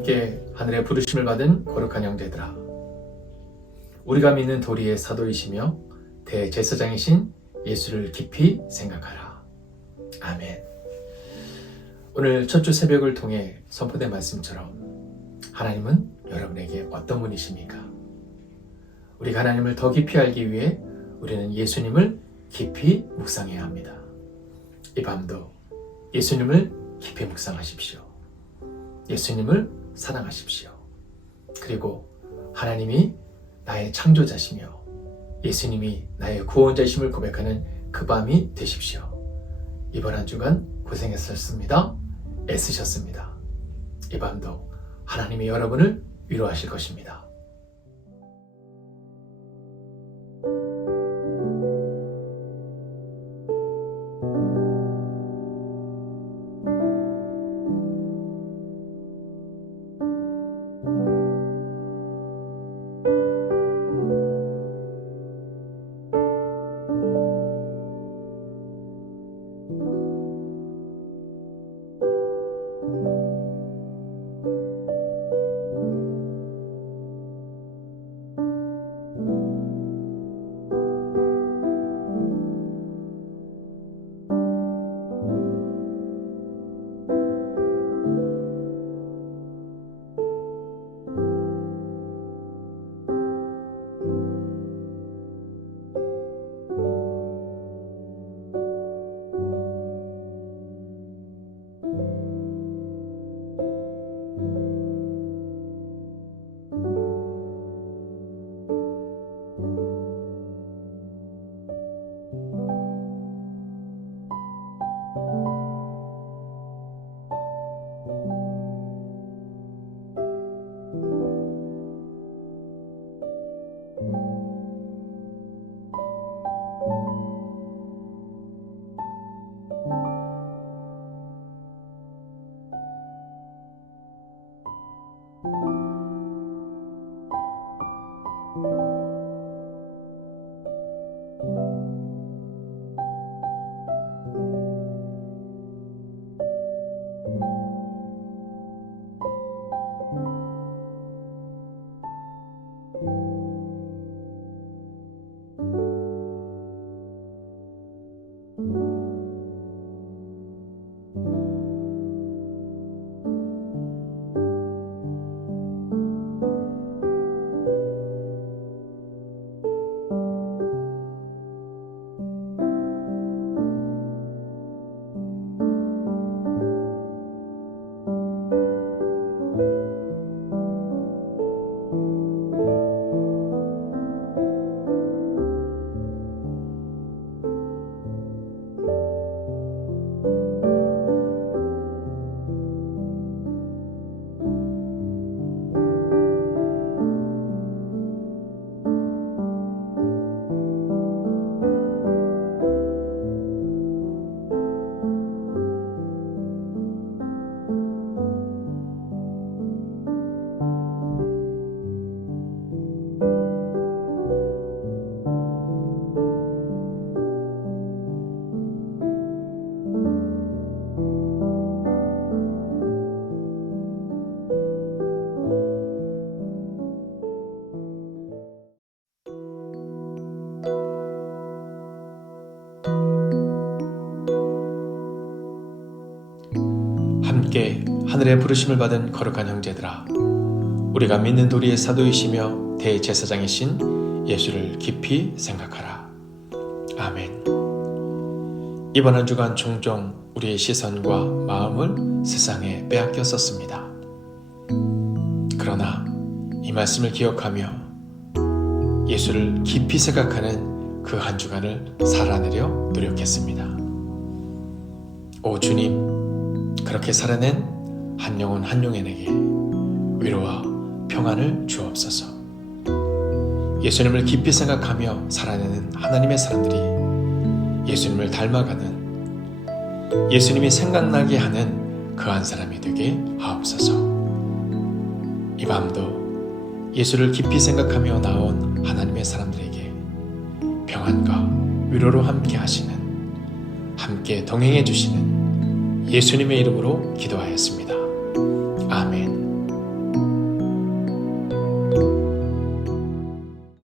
함께 하늘의 부르심을 받은 거룩한 형제들아 우리가 믿는 도리의 사도이시며 대제사장이신 예수를 깊이 생각하라. 아멘. 오늘 첫 주 새벽을 통해 선포된 말씀처럼 하나님은 여러분에게 어떤 분이십니까? 우리가 하나님을 더 깊이 알기 위해 우리는 예수님을 깊이 묵상해야 합니다. 이 밤도 예수님을 깊이 묵상하십시오. 예수님을 사랑하십시오. 그리고 하나님이 나의 창조자시며 예수님이 나의 구원자심을 고백하는 그 밤이 되십시오. 이번 한 주간 고생했었습니다. 애쓰셨습니다. 이 밤도 하나님이 여러분을 위로하실 것입니다. 함께 하늘의 부르심을 받은 거룩한 형제들아 우리가 믿는 도리의 사도이시며 대제사장이신 예수를 깊이 생각하라. 아멘. 이번 한 주간 종종 우리의 시선과 마음을 세상에 빼앗겼었습니다. 그러나 이 말씀을 기억하며 예수를 깊이 생각하는 그 한 주간을 살아내려 노력했습니다. 오 주님, 그렇게 살아낸 한 영혼 한 영혼에게 위로와 평안을 주옵소서. 예수님을 깊이 생각하며 살아내는 하나님의 사람들이 예수님을 닮아가는 예수님이 생각나게 하는 그 한 사람이 되게 하옵소서. 이 밤도 예수를 깊이 생각하며 나온 하나님의 사람들에게 평안과 위로로 함께 하시는 함께 동행해 주시는 예수님의 이름으로 기도하였습니다. 아멘.